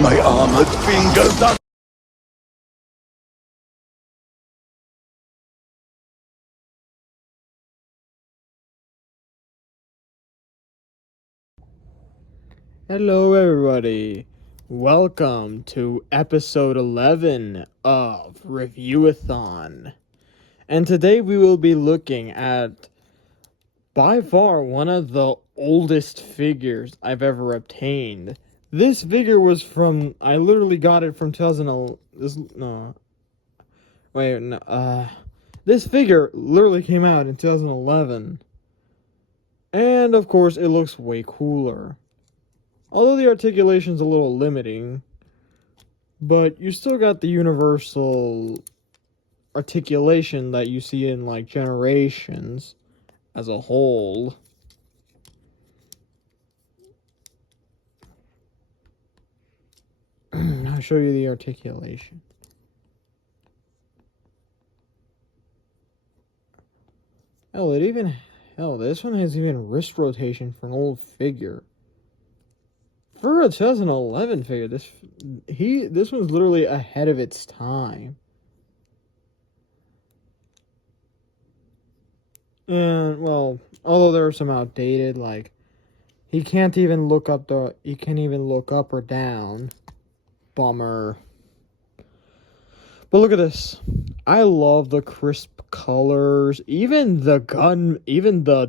My armored fingers are... Hello everybody, welcome to episode 11 of Review-a-thon. And today we will be looking at, by far, one of the oldest figures I've ever obtained. This figure was from, I literally got it from 2011, this figure literally came out in 2011. And of course it looks way cooler. Although the articulation's a little limiting, but you still got the universal articulation that you see in, like, Generations as a whole. I'll show you the articulation. Hell, this one has even wrist rotation for an old figure. For a 2011 figure, this one's literally ahead of its time. And, well, although there are some outdated, like, he can't even look up or down. Bummer. But look at this. I love the crisp colors. Even the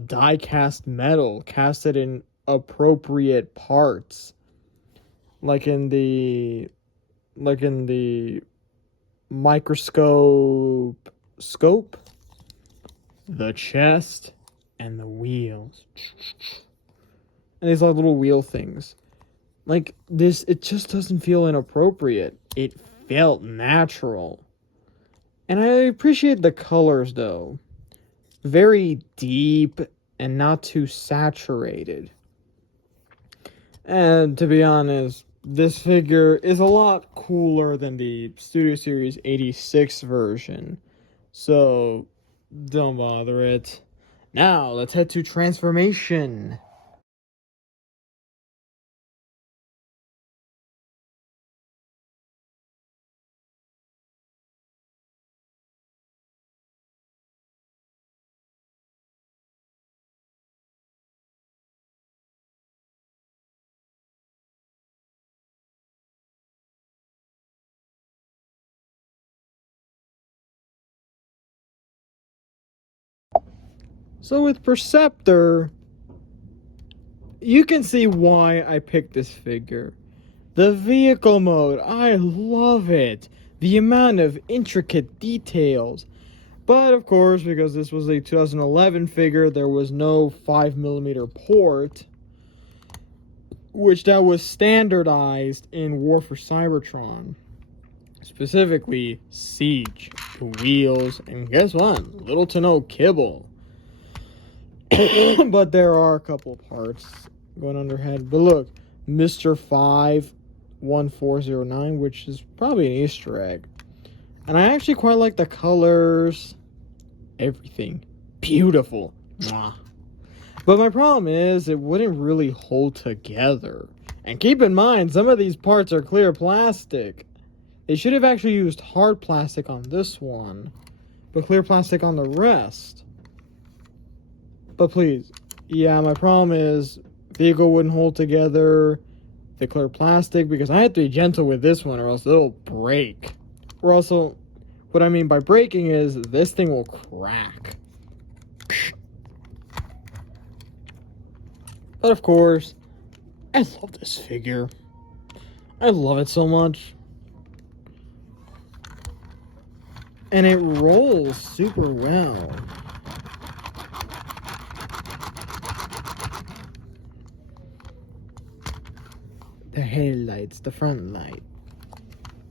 die-cast metal casted in appropriate parts. Like in the microscope scope, the chest, and the wheels. And these like little wheel things. Like this, it just doesn't feel inappropriate. It felt natural. And I appreciate the colors though. Very deep and not too saturated. And to be honest, this figure is a lot cooler than the Studio Series 86 version. So, don't bother it. Now, let's head to transformation. So with Perceptor, you can see why I picked this figure. The vehicle mode, I love it. The amount of intricate details. But of course, because this was a 2011 figure, there was no 5mm port, which that was standardized in War for Cybertron. Specifically, Siege, the wheels, and guess what? Little to no kibble. But there are a couple parts going underhead. But look, Mr. 51409, which is probably an Easter egg. And I actually quite like the colors. Everything. Beautiful. Mwah. But my problem is, it wouldn't really hold together. And keep in mind, some of these parts are clear plastic. They should have actually used hard plastic on this one, but clear plastic on the rest. But please, yeah, my problem is vehicle wouldn't hold together, the clear plastic, because I have to be gentle with this one or else it'll break. Or also, what I mean by breaking is this thing will crack. But of course, I love this figure. I love it so much. And it rolls super well. The headlights, the front light,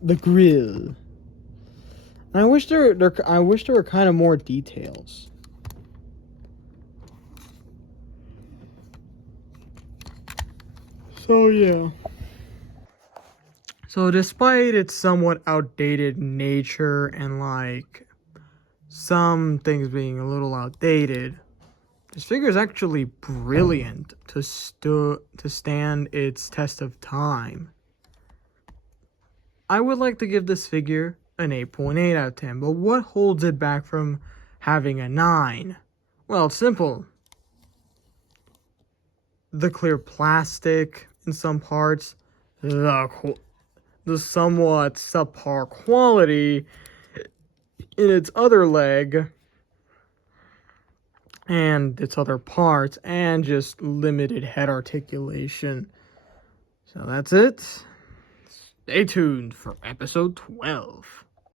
the grill. And I wish there were kind of more details. So yeah. So despite its somewhat outdated nature and like some things being a little outdated, this figure is actually brilliant to stand its test of time. I would like to give this figure an 8.8 out of 10, but what holds it back from having a 9? Well, it's simple. The clear plastic in some parts, the somewhat subpar quality in its other leg and its other parts, and just limited head articulation. So that's it. Stay tuned for episode 12.